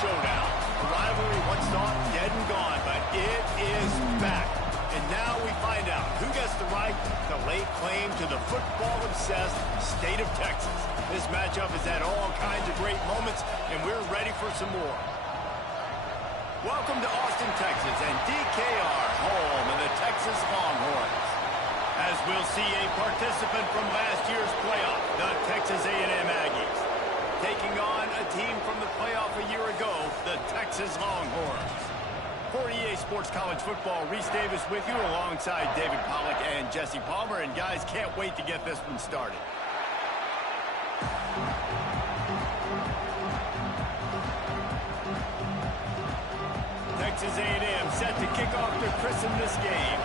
showdown. A rivalry once thought dead and gone, but it is back. And now we find out who gets the right to lay claim to the football-obsessed state of Texas. This matchup has had all kinds of great moments, and we're ready for some more. Welcome to Austin, Texas, and DKR, home of the Texas Longhorns. As we'll see a participant from last year's playoff, the Texas A&M Aggies, taking on a team from the playoff a year ago, the Texas Longhorns. For EA Sports College Football, Reese Davis with you alongside David Pollack and Jesse Palmer. And guys, can't wait to get this one started. Texas A&M set to kick off to christen this game.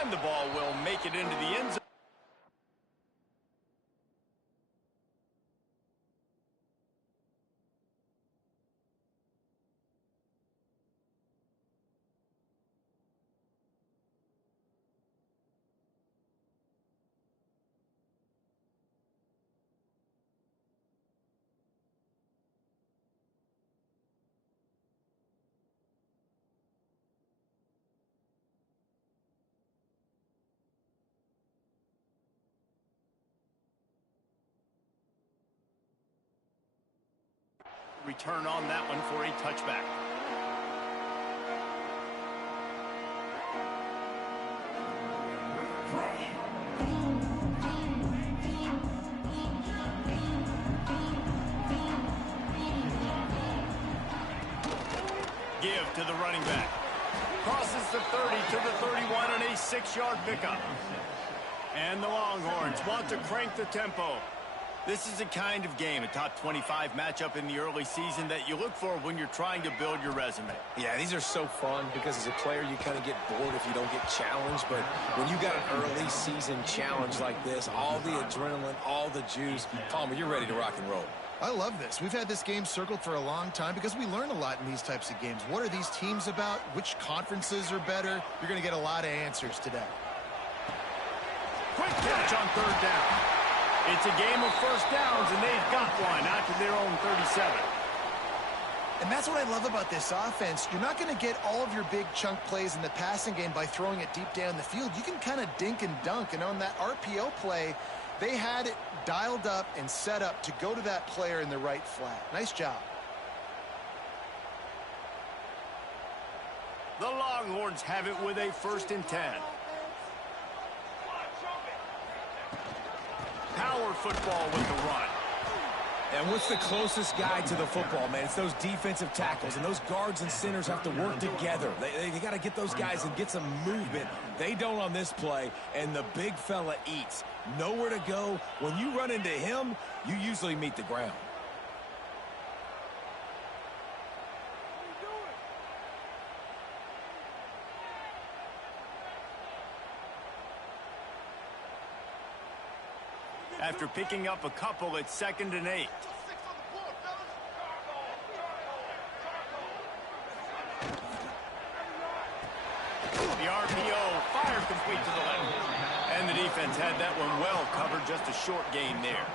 And the ball will make it into the end zone. Return on that one for a touchback. Give to the running back. Crosses the 30 to the 31 on a 6-yard pickup. And the Longhorns want to crank the tempo. This is the kind of game, a top 25 matchup in the early season, that you look for when you're trying to build your resume. Yeah, these are so fun because as a player, you kind of get bored if you don't get challenged. But when you got an early season challenge like this, all the adrenaline, all the juice, Palmer, you're ready to rock and roll. I love this. We've had this game circled for a long time because we learn a lot in these types of games. What are these teams about? Which conferences are better? You're going to get a lot of answers today. Quick catch on third down. It's a game of first downs, and they've got one out to their own 37. And that's what I love about this offense. You're not going to get all of your big chunk plays in the passing game by throwing it deep down the field. You can kind of dink and dunk, and on that RPO play, they had it dialed up and set up to go to that player in the right flat. Nice job. The Longhorns have it with a 1st and 10. Power football with the run. And what's the closest guy to the football, man? It's those defensive tackles, and those guards and centers have to work together. They got to get those guys and get some movement. They don't on this play, and the big fella eats. Nowhere to go. When you run into him, you usually meet the ground. After picking up a couple, it's 2nd and 8. The RPO fired complete to the left. And the defense had that one well covered, just a short gain there.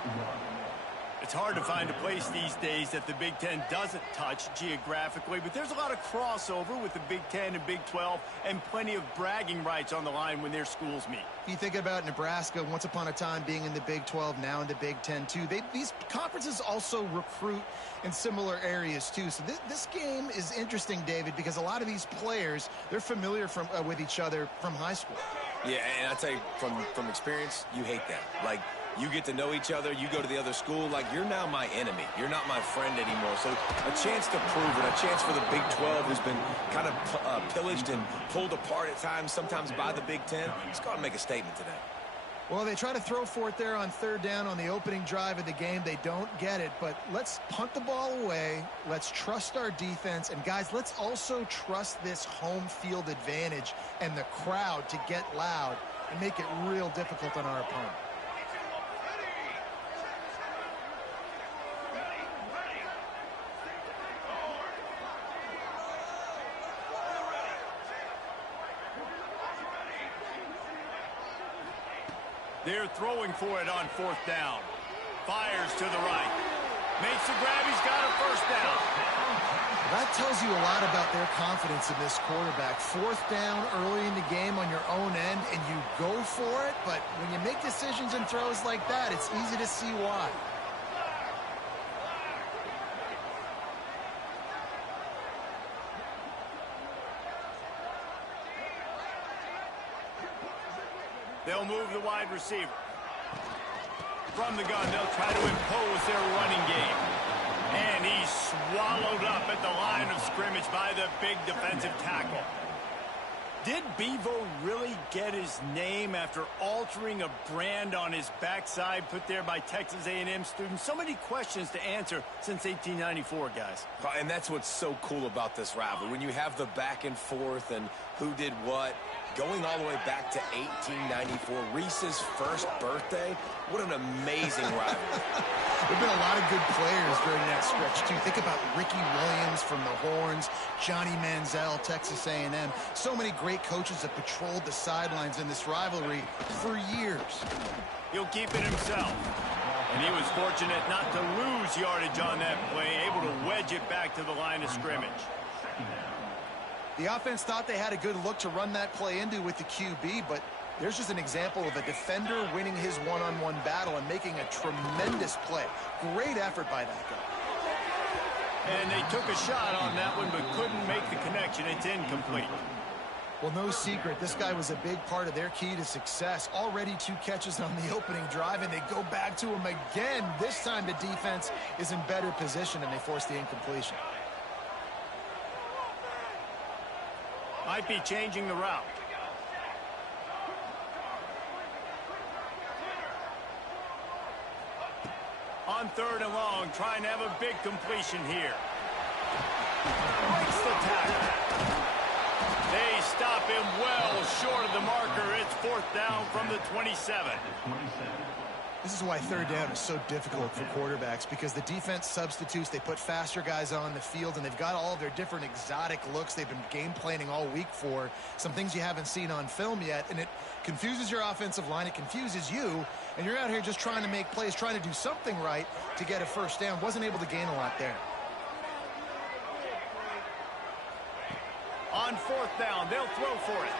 It's hard to find a place these days that the Big Ten doesn't touch geographically, but there's a lot of crossover with the Big Ten and Big 12 and plenty of bragging rights on the line when their schools meet. You think about Nebraska once upon a time being in the Big 12, now in the Big 10 too. These conferences also recruit in similar areas too. So this game is interesting, David, because a lot of these players, they're familiar with each other from high school. Yeah, and I tell you, from experience, you hate that. Like, you get to know each other, you go to the other school, like, you're now my enemy. You're not my friend anymore. So a chance to prove it, a chance for the Big 12, who's been kind of pillaged and pulled apart at times, sometimes by the Big 10. He's got to make a statement today. Well, they try to throw for it there on 3rd down on the opening drive of the game. They don't get it, but let's punt the ball away. Let's trust our defense. And, guys, let's also trust this home field advantage and the crowd to get loud and make it real difficult on our opponent. They're throwing for it on 4th down. Fires to the right. Makes the grab. He's got a first down. That tells you a lot about their confidence in this quarterback. 4th down early in the game on your own end, and you go for it. But when you make decisions and throws like that, it's easy to see why. They'll move the wide receiver. From the gun, they'll try to impose their running game. And he's swallowed up at the line of scrimmage by the big defensive tackle. Did Bevo really get his name after altering a brand on his backside put there by Texas A&M students? So many questions to answer since 1894, guys. And that's what's so cool about this rivalry. When you have the back and forth and who did what, going all the way back to 1894, Reese's first birthday. What an amazing rivalry. There have been a lot of good players during that stretch, too. Think about Ricky Williams from the Horns, Johnny Manziel, Texas A&M. So many great coaches have patrolled the sidelines in this rivalry for years. He'll keep it himself. And he was fortunate not to lose yardage on that play, able to wedge it back to the line of scrimmage. The offense thought they had a good look to run that play into with the QB, but there's just an example of a defender winning his one-on-one battle and making a tremendous play. Great effort by that guy. And they took a shot on that one, but couldn't make the connection. It's incomplete. Well, no secret, this guy was a big part of their key to success. Already 2 catches on the opening drive, and they go back to him again. This time the defense is in better position, and they force the incompletion. Might be changing the route. On 3rd and long, trying to have a big completion here. Breaks the tackle. They stop him well short of the marker. It's 4th down from the 27. This is why 3rd down is so difficult for quarterbacks, because the defense substitutes. They put faster guys on the field, and they've got all of their different exotic looks they've been game planning all week for, some things you haven't seen on film yet, and it confuses your offensive line. It confuses you, and you're out here just trying to make plays, trying to do something right to get a first down. Wasn't able to gain a lot there. On 4th down, they'll throw for it.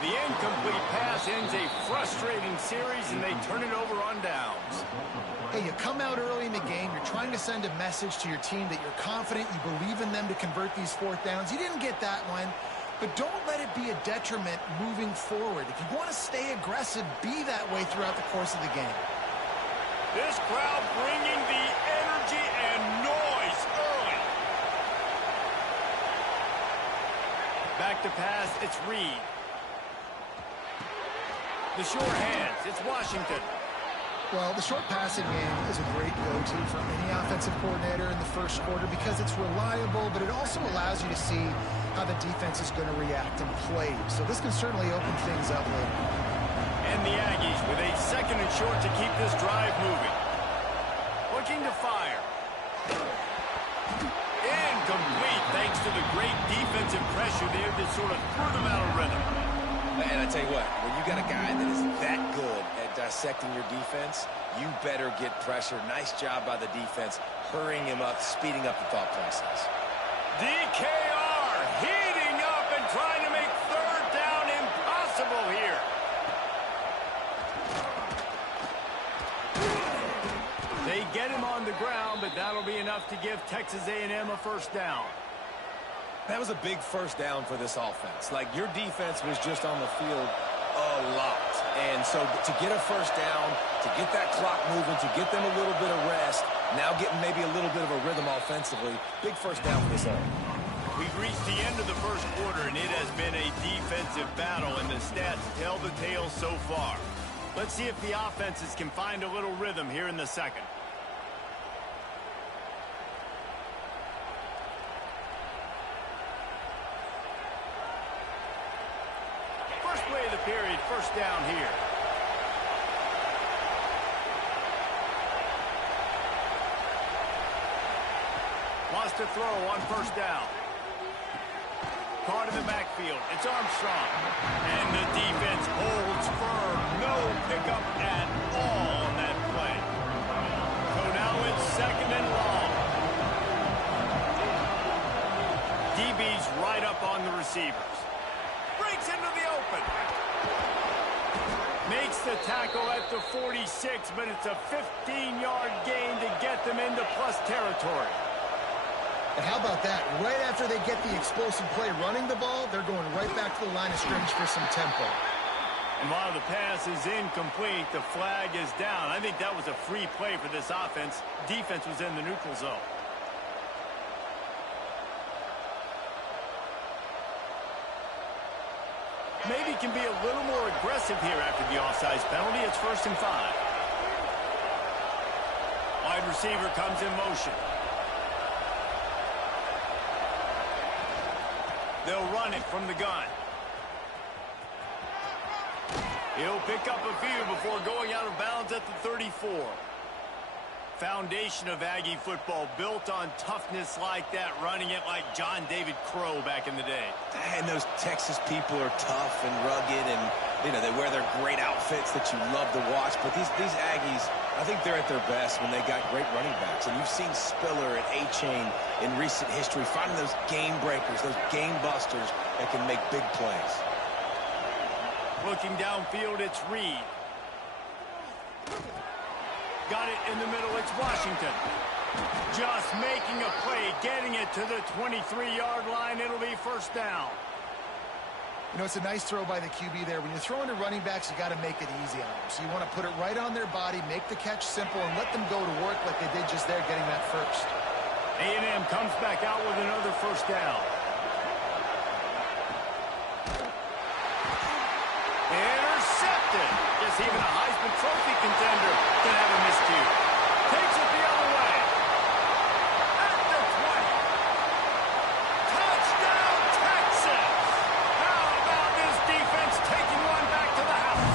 The incomplete pass ends a frustrating series, and they turn it over on downs. Hey, you come out early in the game, you're trying to send a message to your team that you're confident, you believe in them to convert these 4th downs. You didn't get that one, but don't let it be a detriment moving forward. If you want to stay aggressive, be that way throughout the course of the game. This crowd bringing the energy and noise early. Back to pass, it's Reed. The short hands, it's Washington. Well, the short passing game is a great go-to for any offensive coordinator in the first quarter because it's reliable, but it also allows you to see how the defense is going to react and play. So this can certainly open things up later. And the Aggies with a 2nd and short to keep this drive moving. Looking to fire. Incomplete thanks to the great defensive pressure there that sort of threw them out of rhythm. And I tell you what, when you got a guy that is that good at dissecting your defense, you better get pressure. Nice job by the defense, hurrying him up, speeding up the thought process. DKR heating up and trying to make 3rd down impossible here. They get him on the ground, but that'll be enough to give Texas A&M a first down. That was a big first down for this offense. Like, your defense was just on the field a lot. And so to get a first down, to get that clock moving, to get them a little bit of rest, now getting maybe a little bit of a rhythm offensively, big first down for this offense. We've reached the end of the first quarter, and it has been a defensive battle, and the stats tell the tale so far. Let's see if the offenses can find a little rhythm here in the second. First play of the period, first down here. Wants to throw on first down. Caught in the backfield. It's Armstrong. And the defense holds firm. No pickup at all on that play. So now it's second and long. DB's right up on the receivers. Breaks into the open. Makes the tackle at the 46, but it's a 15-yard gain to get them into plus territory. And how about that? Right after they get the explosive play running the ball, they're going right back to the line of scrimmage for some tempo. And while the pass is incomplete, the flag is down. I think that was a free play for this offense. Defense was in the neutral zone. Maybe can be a little more aggressive here after the offsides penalty. It's 1st and 5. Wide receiver comes in motion. They'll run it from the gun. He'll pick up a few before going out of bounds at the 34. Foundation of Aggie football built on toughness like that, running it like John David Crow back in the day. And those Texas people are tough and rugged, and you know they wear their great outfits that you love to watch. But these Aggies, I think they're at their best when they got great running backs. And you've seen Spiller and A-Chain in recent history finding those game breakers, those game busters that can make big plays. Looking downfield, it's Reed. Got it in the middle, it's Washington. Just making a play, getting it to the 23-yard line. It'll be 1st down. You know, it's a nice throw by the QB there. When you're throwing to running backs, you got to make it easy on them. So you want to put it right on their body, make the catch simple, and let them go to work like they did just there getting that first. A&M comes back out with another 1st down. Intercepted. Guess even a Heisman Trophy contender can have a miscue. Takes it the other way. At the 20. Touchdown, Texas. How about this defense taking one back to the house?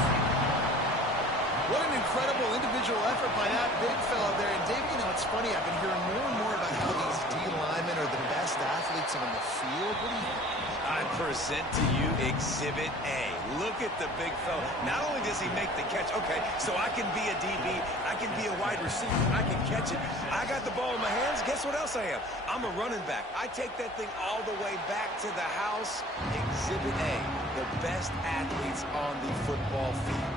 What an incredible individual effort by that big fella there. And, Dave, you know, it's funny. I've been hearing more and more about how these D linemen are the best athletes on the field. What do you think? I present to you Exhibit A. Look at the big fella. Not only does he make the catch, okay, so I can be a DB, I can be a wide receiver, I can catch it. I got the ball in my hands. Guess what else I am? I'm a running back. I take that thing all the way back to the house. Exhibit A, the best athletes on the football field.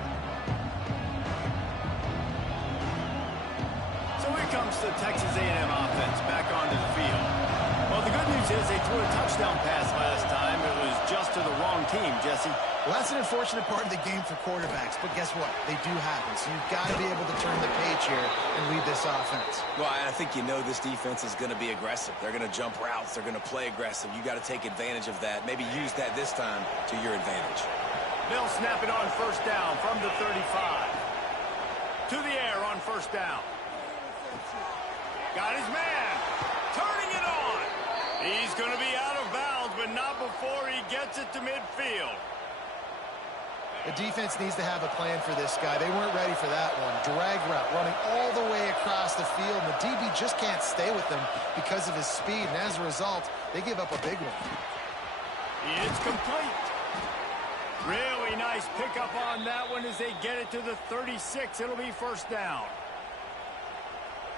So here comes the Texas A&M offense back onto the field. Well, the good news is they threw a touchdown pass last time. It was just to the wrong team, Jesse. Well, that's an unfortunate part of the game for quarterbacks, but guess what? They do happen, so you've got to be able to turn the page here and lead this offense. Well, I think you know this defense is going to be aggressive. They're going to jump routes. They're going to play aggressive. You got to take advantage of that. Maybe use that this time to your advantage. They'll snap it on 1st down from the 35. To the air on 1st down. Got his man. Turning it on. He's going to be out of bounds, but not before he gets it to midfield. The defense needs to have a plan for this guy. They weren't ready for that one. Drag route running all the way across the field. And the DB just can't stay with him because of his speed. And as a result, they give up a big one. It's complete. Really nice pickup on that one as they get it to the 36. It'll be 1st down.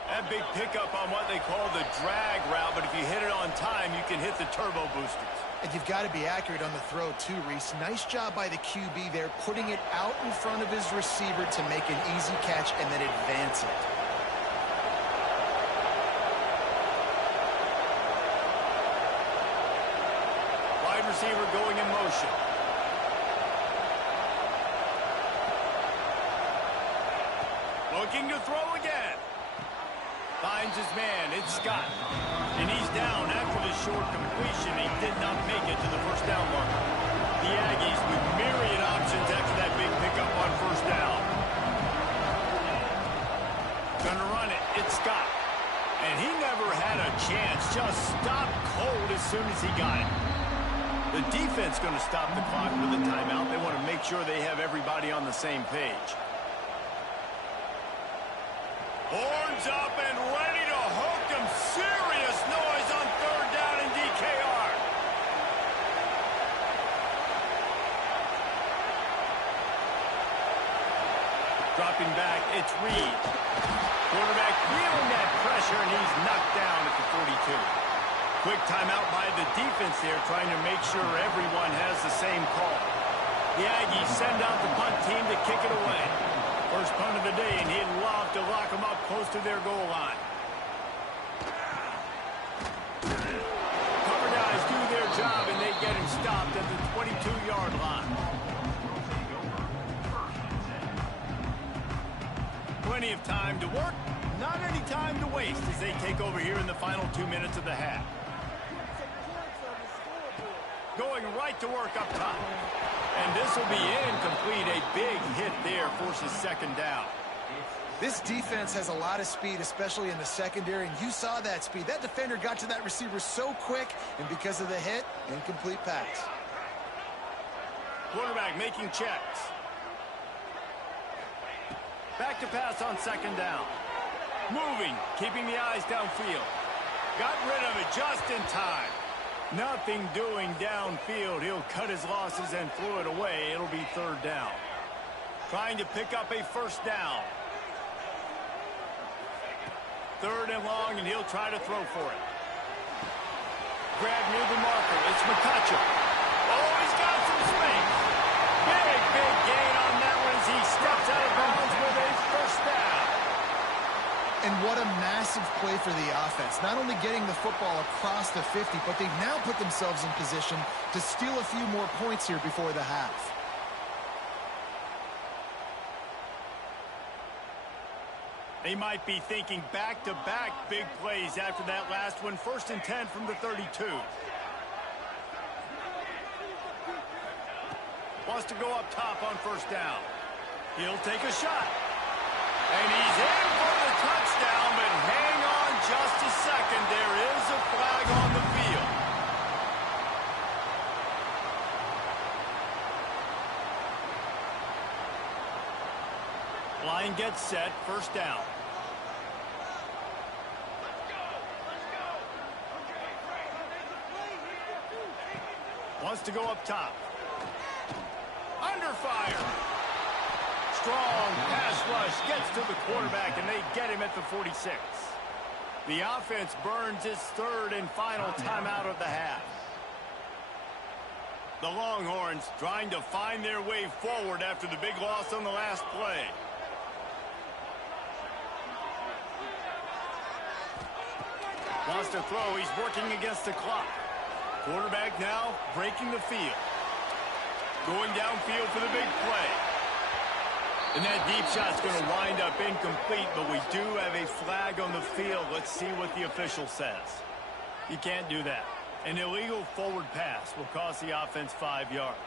That big pickup on what they call the drag route, but if you hit it on time, you can hit the turbo boosters. And you've got to be accurate on the throw, too, Reese. Nice job by the QB there, putting it out in front of his receiver to make an easy catch and then advance it. Wide receiver going in motion. Looking to throw again. Finds his man. It's Scott. And he's down after the short completion. He did not make it to the 1st down marker. The Aggies with myriad options after that big pickup on 1st down. Gonna run it. It's Scott. And he never had a chance. Just stopped cold as soon as he got it. The defense going to stop the clock with a timeout. They want to make sure they have everybody on the same page. Horns up and ready to hook them. Serious noise on 3rd down in DKR. Dropping back, it's Reed. Quarterback feeling that pressure, and he's knocked down at the 42. Quick timeout by the defense there, trying to make sure everyone has the same call. The Aggies send out the punt team to kick it away. First punt of the day, and he'd love to lock them up close to their goal line. Cover guys do their job, and they get him stopped at the 22-yard line. Plenty of time to work, not any time to waste as they take over here in the final 2 minutes of the half. Going right to work up top. And this will be incomplete. A big hit there forces second down. This defense has a lot of speed, especially in the secondary, and you saw that speed. That defender got to that receiver so quick, and because of the hit, incomplete pass. Quarterback making checks. Back to pass on second down. Moving, keeping the eyes downfield. Got rid of it just in time. Nothing doing downfield. He'll cut his losses and throw it away. It'll be third down. Trying to pick up a first down. Third and long, and he'll try to throw for it. Grab near the marker. It's McCutcheon. Oh, he's got some space. Big gain on that one as he steps out of bounds with a first down. And what a massive play for the offense. Not only getting the football across the 50, but they've now put themselves in position to steal a few more points here before the half. They might be thinking back-to-back big plays after that last one. First and 10 from the 32. Wants to go up top on first down. He'll take a shot. And he's in for the touchdown, but hang on just a second. There is a flag on the field. Line gets set, first down. Wants to go up top. Under fire. Strong pass rush gets to the quarterback, and they get him at the 46. The offense burns its third and final timeout of the half. The Longhorns trying to find their way forward after the big loss on the last play. Wants to throw. He's working against the clock. Quarterback now breaking the field. Going downfield for the big play. And that deep shot's going to wind up incomplete, but we do have a flag on the field. Let's see what the official says. You can't do that. An illegal forward pass will cost the offense 5 yards.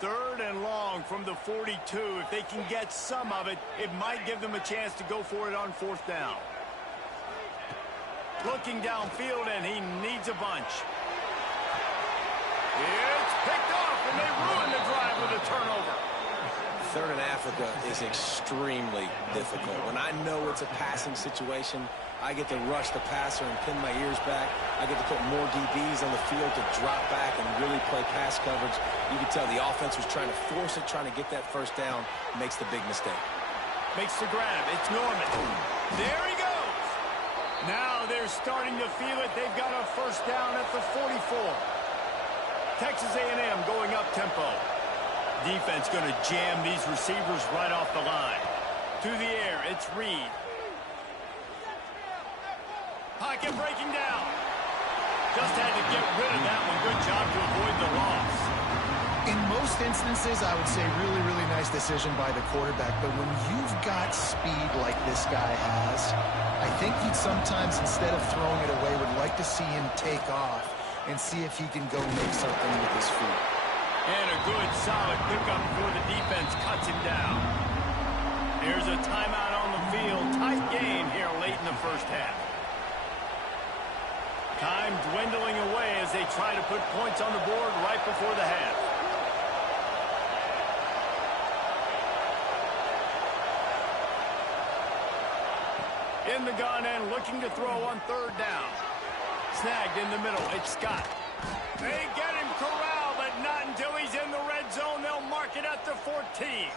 Third and long from the 42. If they can get some of it, it might give them a chance to go for it on fourth down. Looking downfield, and he needs a bunch. It's picked off, and they ruin the drive with a turnover. Third in Africa is extremely difficult. When I know it's a passing situation, I get to rush the passer and pin my ears back. I get to put more DBs on the field to drop back and really play pass coverage. You can tell the offense was trying to force it, trying to get that first down, makes the big mistake. Makes the grab. It's Norman. There he goes. Now they're starting to feel it. They've got a first down at the 44. Texas A&M going up tempo. Defense going to jam these receivers right off the line. To the air, it's Reed. Pocket breaking down. Just had to get rid of that one. Good job to avoid the loss. In most instances, I would say really nice decision by the quarterback. But when you've got speed like this guy has, I think you'd sometimes, instead of throwing it away, would like to see him take off and see if he can go make something with his feet. And a good, solid pickup before the defense cuts him down. Here's a timeout on the field. Tight game here late in the first half. Time dwindling away as they try to put points on the board right before the half. In the gun and looking to throw on third down. Snagged in the middle. It's Scott. They get him corralled, but not until he's in the red zone. They'll mark it at at the 14.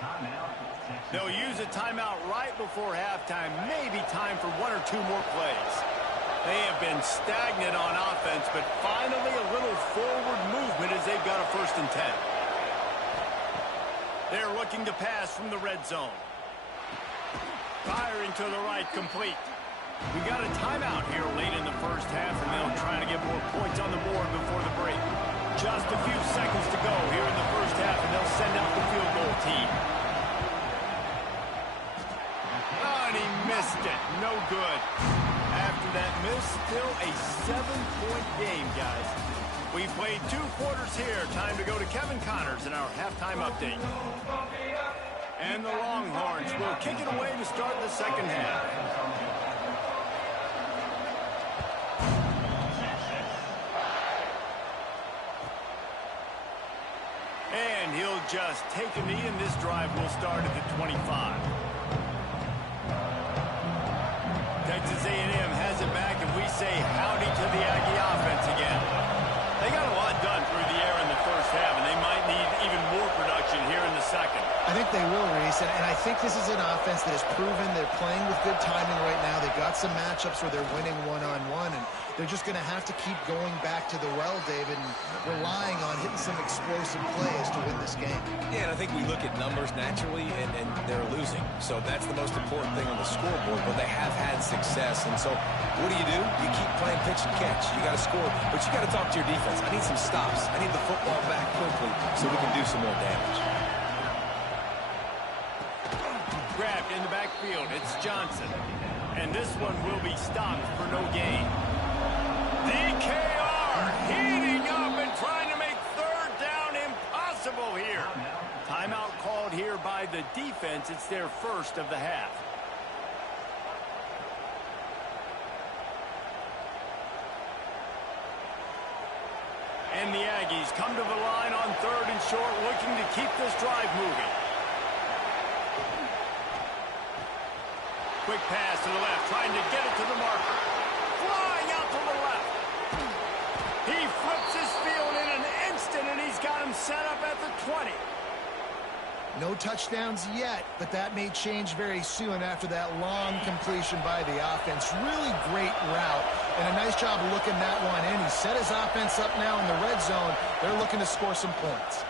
They'll use a timeout right before halftime. Maybe time for one or two more plays. They have been stagnant on offense, but finally a little forward movement as they've got a 1st and 10. They're looking to pass from the red zone. Firing to the right, complete. We got a timeout here late in the first half, and they'll try to get more points on the board before the break. Just a few seconds to go here in the first half, and they'll send out the field goal team. Oh, and he missed it. No good. After that miss, still a 7-point game, guys. We played 2 quarters here. Time to go to Kevin Connors in our halftime update. And the Longhorns will kick it away to start the second half. And he'll just take a knee, and this drive will start at the 25. Texas A&M has it back, and we say howdy to the Aggie offense again. They got a lot done through the air in the first half, and they might need even more production here in the second. I think they will, Reese, and I think this is an offense that has proven they're playing with good timing right now. They've got some matchups where they're winning one-on-one, and they're just going to have to keep going back to the well, David, and relying on hitting some explosive plays to win this game. Yeah, and I think we look at numbers naturally, and they're losing. So that's the most important thing on the scoreboard, but they have had success. And so what do? You keep playing pitch and catch. You got to score, but you got to talk to your defense. I need some stops. I need the football back quickly so we can do some more damage. Grabbed in the backfield. It's Johnson. And this one will be stopped for no gain. DKR heating up and trying to make 3rd down impossible here. Timeout called here by the defense. It's their 1st of the half. And the Aggies come to the line on 3rd and short, looking to keep this drive moving. Quick pass to the left, trying to get it to the marker. Flying out to the left. He flips his field in an instant, and he's got him set up at the 20. No touchdowns yet, but that may change very soon after that long completion by the offense. Really great route, and a nice job looking that one in. He set his offense up now in the red zone. They're looking to score some points.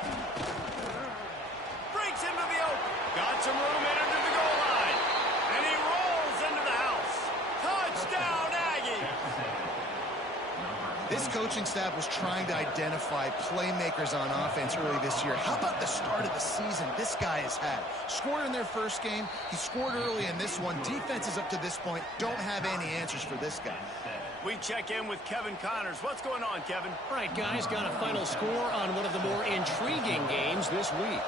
Breaks into the open. Got some room in under the goal line. And he rolls into the house. Touchdown, Aggie! This coaching staff was trying to identify playmakers on offense early this year. How about the start of the season this guy has had? Scored in their first game. He scored early in this one. Defenses up to this point don't have any answers for this guy. We check in with Kevin Connors. What's going on, Kevin? All right, guys, got a final score on one of the more intriguing games this week.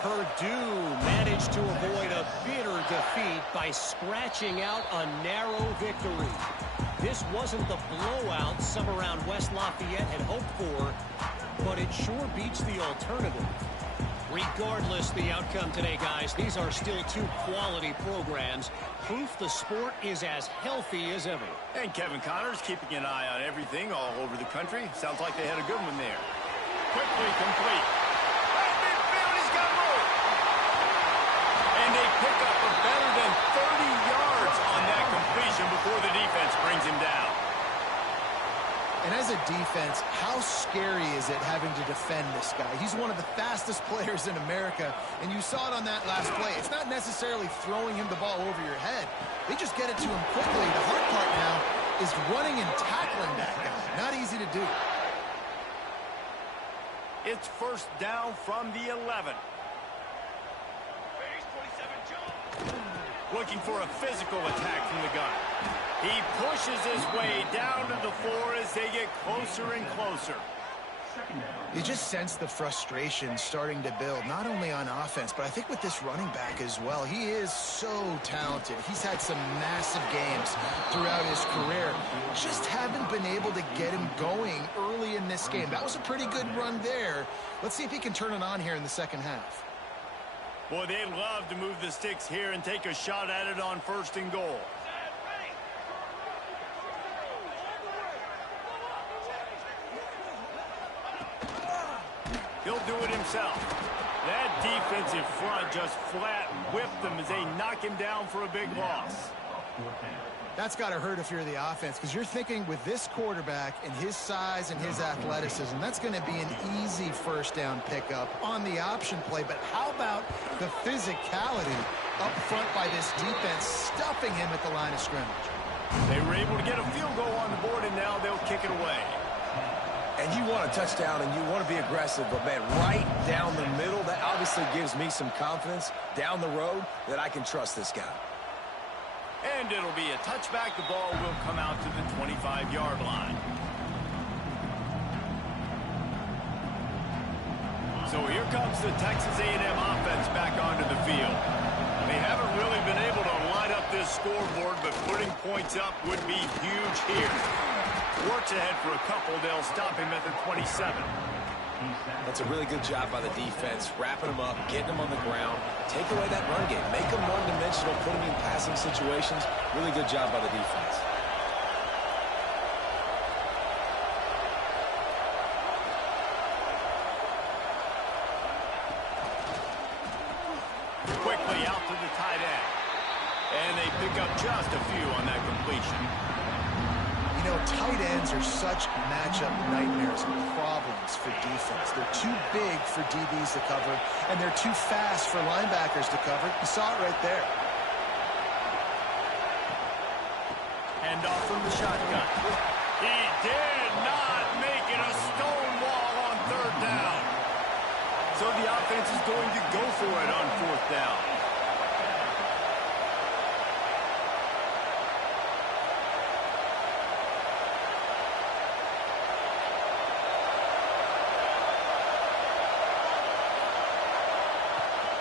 Purdue managed to avoid a bitter defeat by scratching out a narrow victory. This wasn't the blowout some around West Lafayette had hoped for, but it sure beats the alternative. Regardless the outcome today, guys, these are still 2 quality programs. Proof the sport is as healthy as ever. And Kevin Connors keeping an eye on everything all over the country. Sounds like they had a good one there. Quickly complete. Right midfield, he's got room. And they pick up a better than 30 yards on that completion before the defense brings him down. And as a defense, how scary is it having to defend this guy? He's one of the fastest players in America, and you saw it on that last play. It's not necessarily throwing him the ball over your head. They just get it to him quickly. The hard part now is running and tackling that guy. Not easy to do. It's 1st down from the 11. Looking for a physical attack from the gun. He pushes his way down to the 4 as they get closer and closer. You just sense the frustration starting to build, not only on offense, but I think with this running back as well. He is so talented. He's had some massive games throughout his career. Just haven't been able to get him going early in this game. That was a pretty good run there. Let's see if he can turn it on here in the second half. Boy, they'd love to move the sticks here and take a shot at it on 1st and goal. He'll do it himself. That defensive front just flat whipped them as they knock him down for a big loss. That's got to hurt if you're the offense, because you're thinking with this quarterback and his size and his athleticism, that's going to be an easy first down pickup on the option play. But how about the physicality up front by this defense, stuffing him at the line of scrimmage? They were able to get a field goal on the board, and now they'll kick it away. And you want a touchdown, and you want to be aggressive, but, man, right down the middle, that obviously gives me some confidence down the road that I can trust this guy. And it'll be a touchback. The ball will come out to the 25-yard line. So here comes the Texas A&M offense back onto the field. They haven't really been able to line up this scoreboard, but putting points up would be huge here. Works ahead for a couple. They'll stop him at the 27. That's a really good job by the defense, wrapping them up, getting them on the ground, take away that run game, make them one-dimensional, put them in passing situations. Really good job by the defense. Quickly out to the tight end. And they pick up just a few on that completion. You know, tight ends are such matchup nightmares and problems for defense. They're too big for DBs to cover, and they're too fast for linebackers to cover. You saw it right there. Hand off from the shotgun. He did not make it a stone wall on third down. So the offense is going to go for it on fourth down.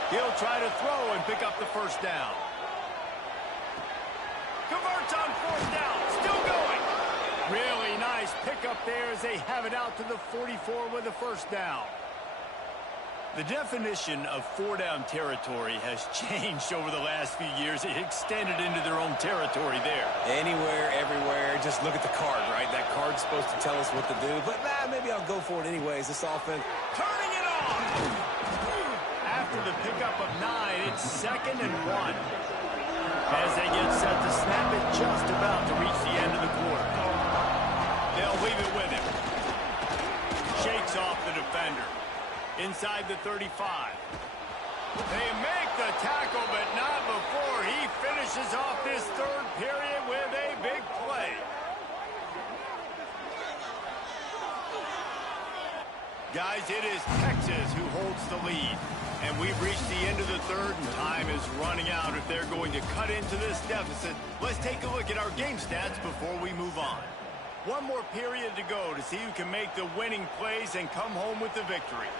He'll try to throw and pick up the first down. Converts on fourth down. Still going. Really nice pickup there as they have it out to the 44 with the first down. The definition of four-down territory has changed over the last few years. It extended into their own territory there. Anywhere, everywhere, just look at the card, right? That card's supposed to tell us what to do, but maybe I'll go for it anyways. This offense Turning it on! After the pickup of 9, it's 2nd and 1. As they get set to snap it just about to reach the end of the quarter. They'll leave it with him. Shakes off the defender. Inside the 35. They make the tackle, but not before he finishes off this third period with a big play. Guys, it is Texas who holds the lead. And we've reached the end of the third, and time is running out if they're going to cut into this deficit. Let's take a look at our game stats before we move on. One more period to go to see who can make the winning plays and come home with the victory.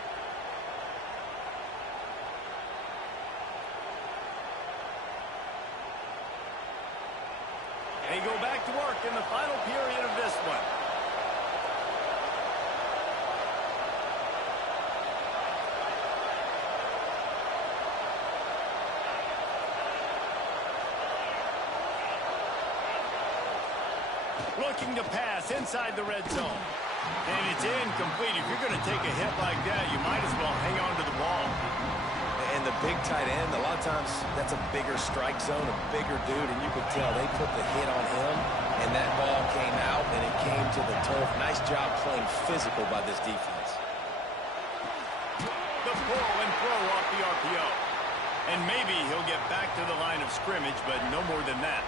They go back to work in the final period of this one. Looking to pass inside the red zone. And it's incomplete. If you're going to take a hit like that, you might as well hang on to the ball. and the big tight end, a lot of times that's a bigger strike zone, a bigger dude, and you could tell they put the hit on him, and that ball came out, and it came to the turf. Nice job playing physical by this defense. The pull and throw off the RPO. And maybe he'll get back to the line of scrimmage, but no more than that.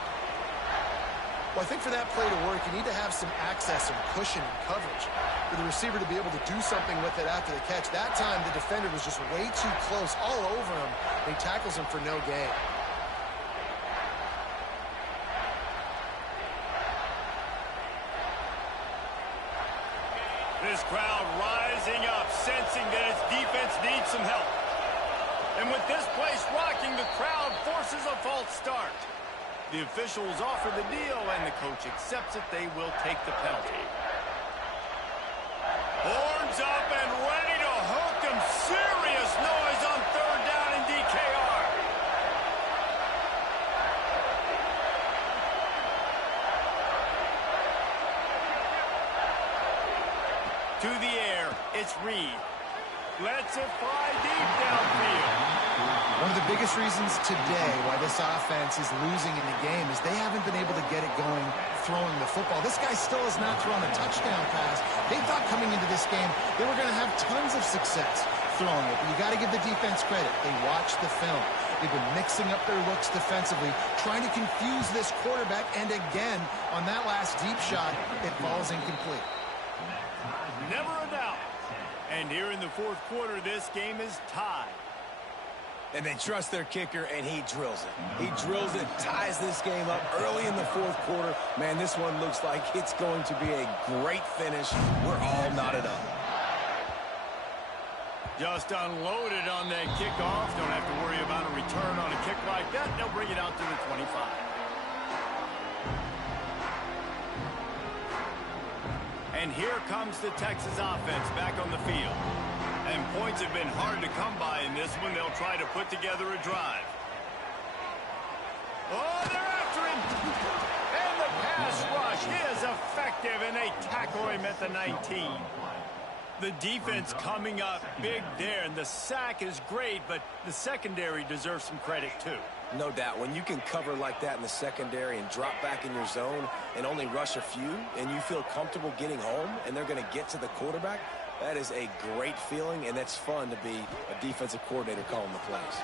Well, I think for that play to work, you need to have some access and cushion and coverage for the receiver to be able to do something with it after the catch. That time, the defender was just way too close, all over him, and he tackles him for no gain. This crowd rising up, sensing that its defense needs some help. And with this place rocking, the crowd forces a false start. The officials offer the deal, and the coach accepts it. They will take the penalty. Horns up and ready to hook them. Serious noise on third down in DKR. To the air, it's Reed. Lets it fly deep downfield. One of the biggest reasons today why this offense is losing in the game is they haven't been able to get it going throwing the football. This guy still has not thrown a touchdown pass. They thought coming into this game they were going to have tons of success throwing it, but you got to give the defense credit. They watched the film. They've been mixing up their looks defensively, trying to confuse this quarterback, and again, on that last deep shot, it falls incomplete. Never a doubt. And here in the fourth quarter, this game is tied. And they trust their kicker, and he drills it. He drills it, ties this game up early in the fourth quarter. Man, this one looks like it's going to be a great finish. We're all knotted up. Just unloaded on that kickoff. Don't have to worry about a return on a kick like that. They'll bring it out to the 25. And here comes the Texas offense back on the field. And points have been hard to come by in this one. They'll try to put together a drive. Oh, they're after him. And the pass rush is effective, and they tackle him at the 19. The defense coming up big there, and the sack is great, but the secondary deserves some credit too. No doubt. When you can cover like that in the secondary and drop back in your zone and only rush a few, and you feel comfortable getting home, and they're going to get to the quarterback, that is a great feeling, and it's fun to be a defensive coordinator calling the plays.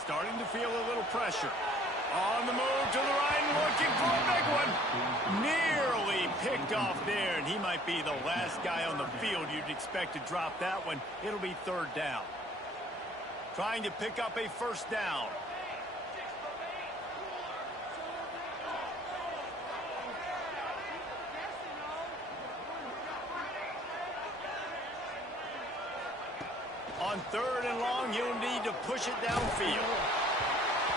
Starting to feel a little pressure. On the move to the right, looking for a big one. Nearly picked off there, and he might be the last guy on the field you'd expect to drop that one. It'll be third down. Trying to pick up a first down. On third and long, you'll need to push it downfield.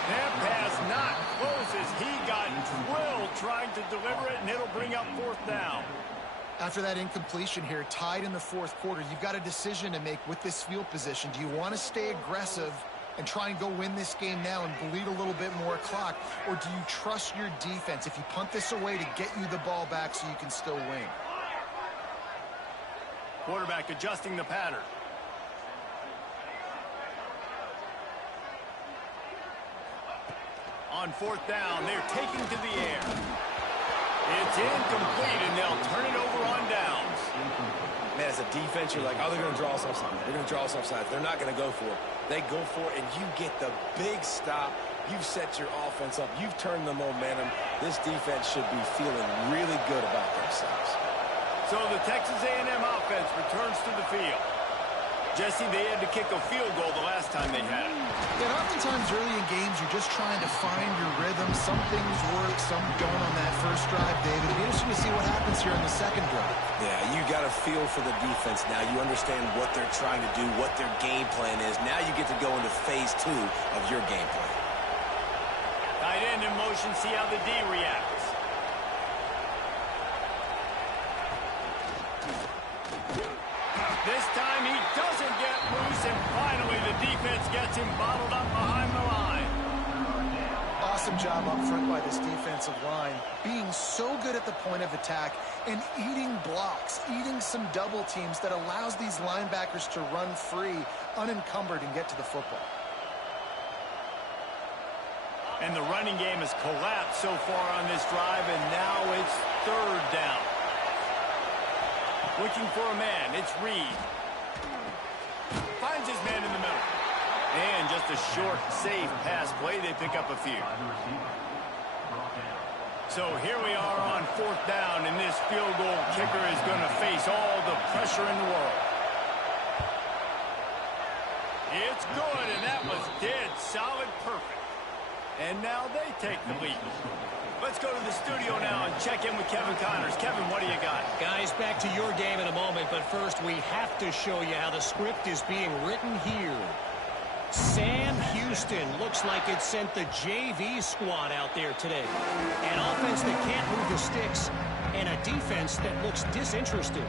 That pass not close as he got drilled trying to deliver it, and it'll bring up fourth down. After that incompletion here, tied in the fourth quarter, you've got a decision to make with this field position. Do you want to stay aggressive and try and go win this game now and bleed a little bit more clock, or do you trust your defense if you punt this away to get you the ball back so you can still win? Quarterback adjusting the pattern. On fourth down, they're taking to the air. It's incomplete, and they'll turn it over on downs. Man, as a defense, you're like, oh, they're going to draw us offside. They're going to draw us offside. They're not going to go for it. They go for it, and you get the big stop. You've set your offense up. You've turned the momentum. This defense should be feeling really good about themselves. So the Texas A&M offense returns to the field. Jesse, they had to kick a field goal the last time they had it. Yeah, oftentimes early in games, you're just trying to find your rhythm. Some things work, some don't on that first drive, David. It'll be interesting to see what happens here in the second drive. Yeah, you got to feel for the defense now. You understand what they're trying to do, what their game plan is. Now you get to go into phase 2 of your game plan. Tight end in motion, see how the D reacts. This time he doesn't get loose, and finally the defense gets him bottled up behind the line. Awesome job up front by this defensive line, being so good at the point of attack and eating blocks, eating some double teams that allows these linebackers to run free, unencumbered, and get to the football. And the running game has collapsed so far on this drive, and now it's third down. Looking for a man, it's Reed. Finds his man in the middle. And just a short, safe pass play. They pick up a few. So here we are on fourth down, and this field goal kicker is going to face all the pressure in the world. It's good, and that was dead solid perfect. And now they take the lead. Let's go to the studio now and check in with Kevin Connors. Kevin, what do you got? Guys, back to your game in a moment, but first we have to show you how the script is being written here. Sam Houston looks like it sent the JV squad out there today. An offense that can't move the sticks and a defense that looks disinterested.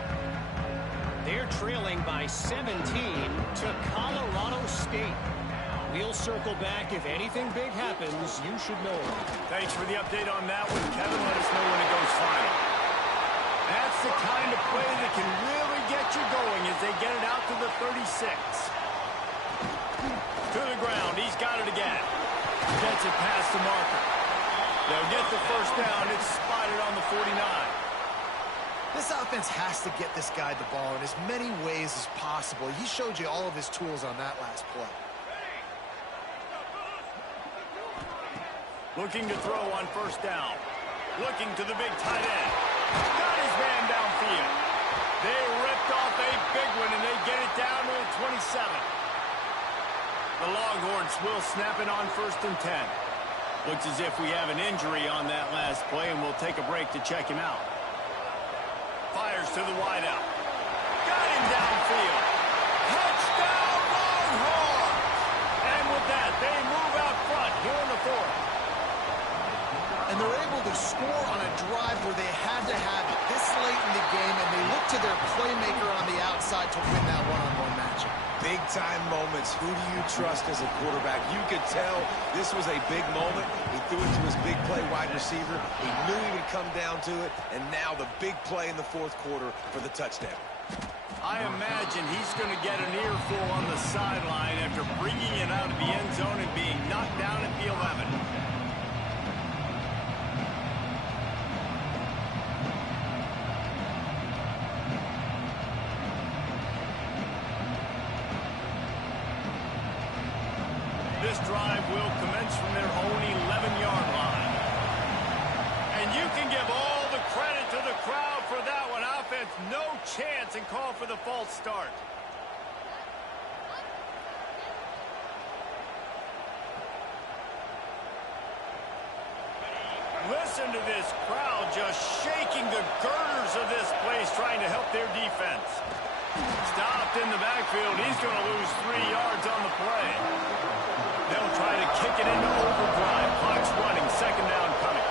They're trailing by 17 to Colorado State. We'll circle back. If anything big happens, you should know it. Thanks for the update on that one, Kevin. Let us know when it goes final. That's the kind of play that can really get you going as they get it out to the 36. To the ground. He's got it again. Gets it past the marker. They'll get the first down. It's spotted on the 49. This offense has to get this guy the ball in as many ways as possible. He showed you all of his tools on that last play. Looking to throw on first down. Looking to the big tight end. Got his man downfield. They ripped off a big one, and they get it down to the 27. The Longhorns will snap it on 1st and 10. Looks as if we have an injury on that last play, and we'll take a break to check him out. Fires to the wideout. Got him downfield. Touchdown, Longhorns! And with that, they move out front here in the 4th. And they're able to score on a drive where they had to have it this late in the game, and they look to their playmaker on the outside to win that one-on-one matchup. Big-time moments. Who do you trust as a quarterback? You could tell this was a big moment. He threw it to his big play wide receiver. He knew he would come down to it, and now the big play in the 4th quarter for the touchdown. I imagine he's going to get an earful on the sideline after bringing it out of the end zone and being knocked down at the 11. This drive will commence from their own 11-yard line. And you can give all the credit to the crowd for that one. Offense, no chance, and call for the false start. Listen to this crowd just shaking the girders of this place, trying to help their defense. Stopped in the backfield. He's going to lose 3 yards on the play. They'll try to kick it into overdrive. Clock's running. 2nd down coming.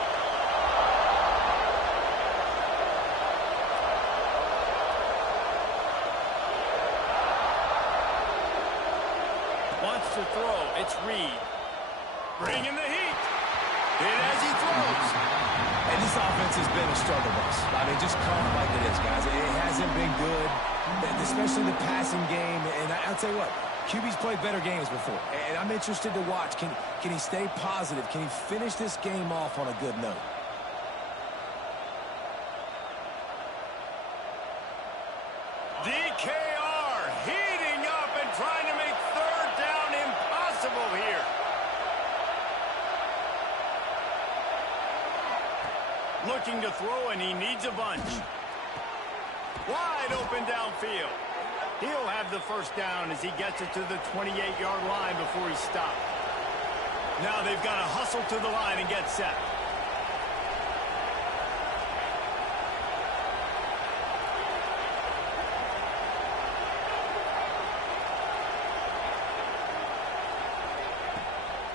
Wants to throw. It's Reed. Bringing the heat. Hit as he throws. And this offense has been a struggle bus. I mean, just call it like it is, guys. It hasn't been good, especially the passing game. And I'll tell you what, QB's played better games before. And I'm interested to watch. Can he stay positive? Can he finish this game off on a good note? DKR heating up and trying to make 3rd down impossible here. Looking to throw, and he needs a bunch. Wide open downfield. He'll have the first down as he gets it to the 28-yard line before he stopped. Now they've got to hustle to the line and get set.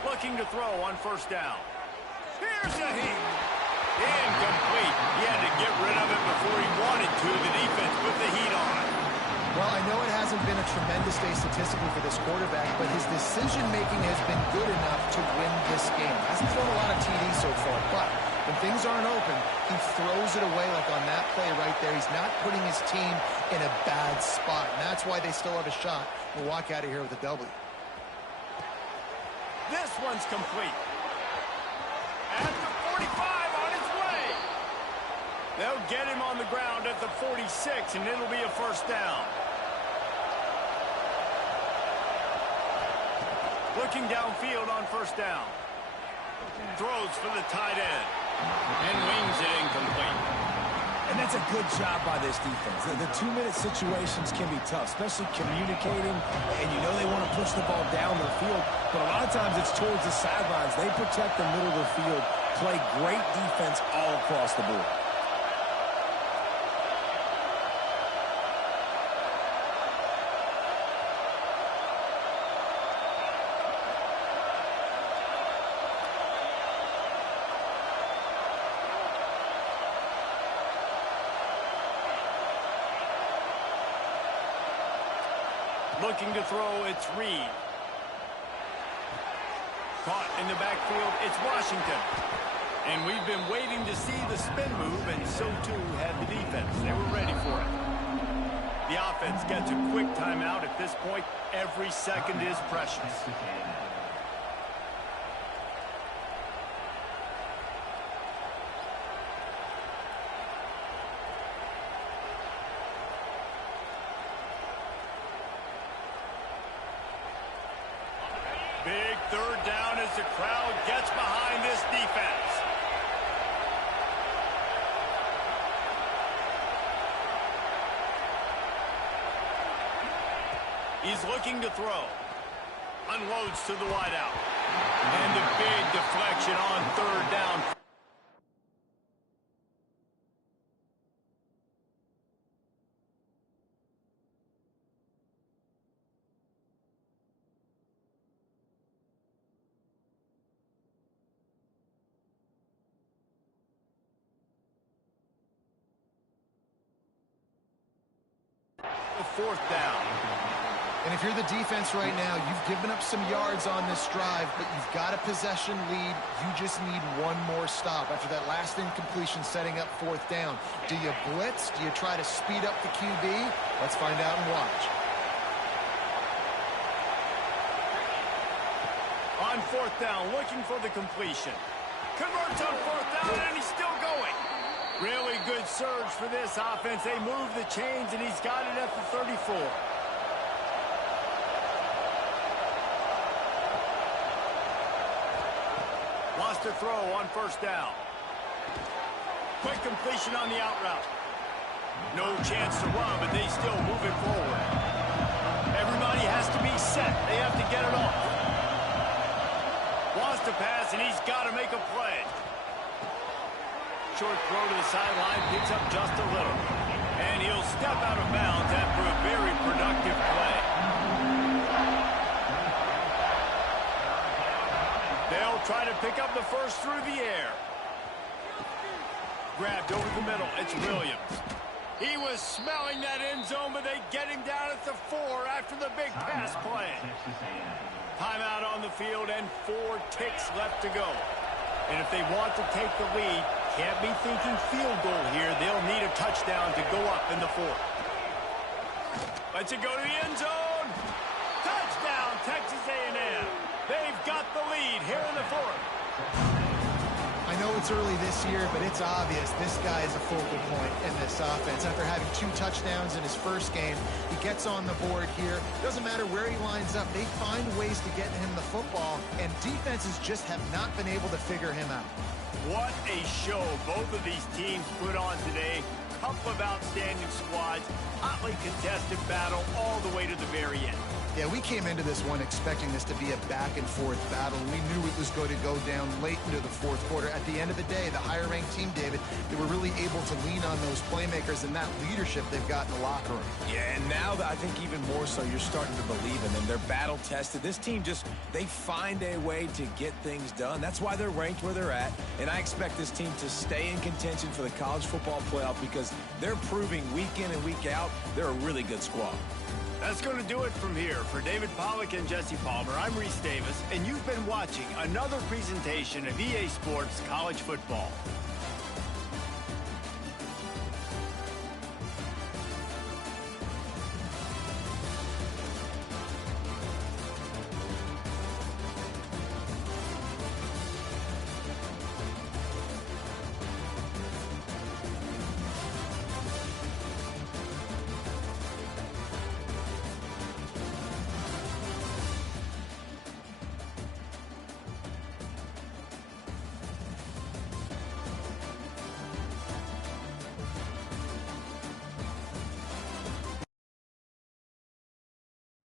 Looking to throw on first down. Here's a heat. Incomplete. He had to get rid of it before he wanted to. The defense put the heat on. Well, I know it hasn't been a tremendous day statistically for this quarterback, but his decision-making has been good enough to win this game. Hasn't thrown a lot of TDs so far, but when things aren't open, he throws it away like on that play right there. He's not putting his team in a bad spot, and that's why they still have a shot to walk out of here with a W. This one's complete. At the 45 on his way. They'll get him on the ground at the 46, and it'll be a first down. Looking downfield on first down. Throws for the tight end. And wings it incomplete. And that's a good job by this defense. The 2-minute situations can be tough, especially communicating, and you know they want to push the ball down the field, but a lot of times it's towards the sidelines. They protect the middle of the field, play great defense all across the board. Looking to throw, it's Reed. Caught in the backfield, it's Washington. And we've been waiting to see the spin move, and so too had the defense. They were ready for it. The offense gets a quick timeout. At this point, every second is precious. Big third down as the crowd gets behind this defense. He's looking to throw. Unloads to the wideout. And the big deflection on third down. Fourth down. And if you're the defense right now, you've given up some yards on this drive, but you've got a possession lead. You just need one more stop after that last incompletion setting up fourth down. Do you blitz? Do you try to speed up the QB? Let's find out and watch. On fourth down, looking for the completion. Converts on fourth down, and he's still going. Really good surge for this offense. They move the chains, and he's got it at the 34. Lost a throw on first down. Quick completion on the out route. No chance to run, but they still move it forward. Everybody has to be set. They have to get it off. Wants to pass, and he's got to make a play. Short throw to the sideline, picks up just a little. And he'll step out of bounds after a very productive play. They'll try to pick up the first through the air. Grabbed over the middle, it's Williams. He was smelling that end zone, but they get him down at the 4 after the big pass play. Timeout on the field and 4 ticks left to go. And if they want to take the lead, can't be thinking field goal here. They'll need a touchdown to go up in the 4th. Let's it go to the end zone. Touchdown, Texas A&M. They've got the lead here in the 4th. I know it's early this year, but it's obvious this guy is a focal point in this offense. After having 2 touchdowns in his first game, he gets on the board here. Doesn't matter where he lines up. They find ways to get him the football, and defenses just have not been able to figure him out. What a show both of these teams put on today. Couple of outstanding squads, hotly contested battle all the way to the very end. Yeah, we came into this one expecting this to be a back-and-forth battle. We knew it was going to go down late into the 4th quarter. At the end of the day, the higher-ranked team, David, they were really able to lean on those playmakers and that leadership they've got in the locker room. Yeah, and now I think even more so, you're starting to believe in them. They're battle-tested. This team they find a way to get things done. That's why they're ranked where they're at. And I expect this team to stay in contention for the college football playoff because they're proving week in and week out they're a really good squad. That's going to do it from here. For David Pollack and Jesse Palmer, I'm Reese Davis, and you've been watching another presentation of EA Sports College Football.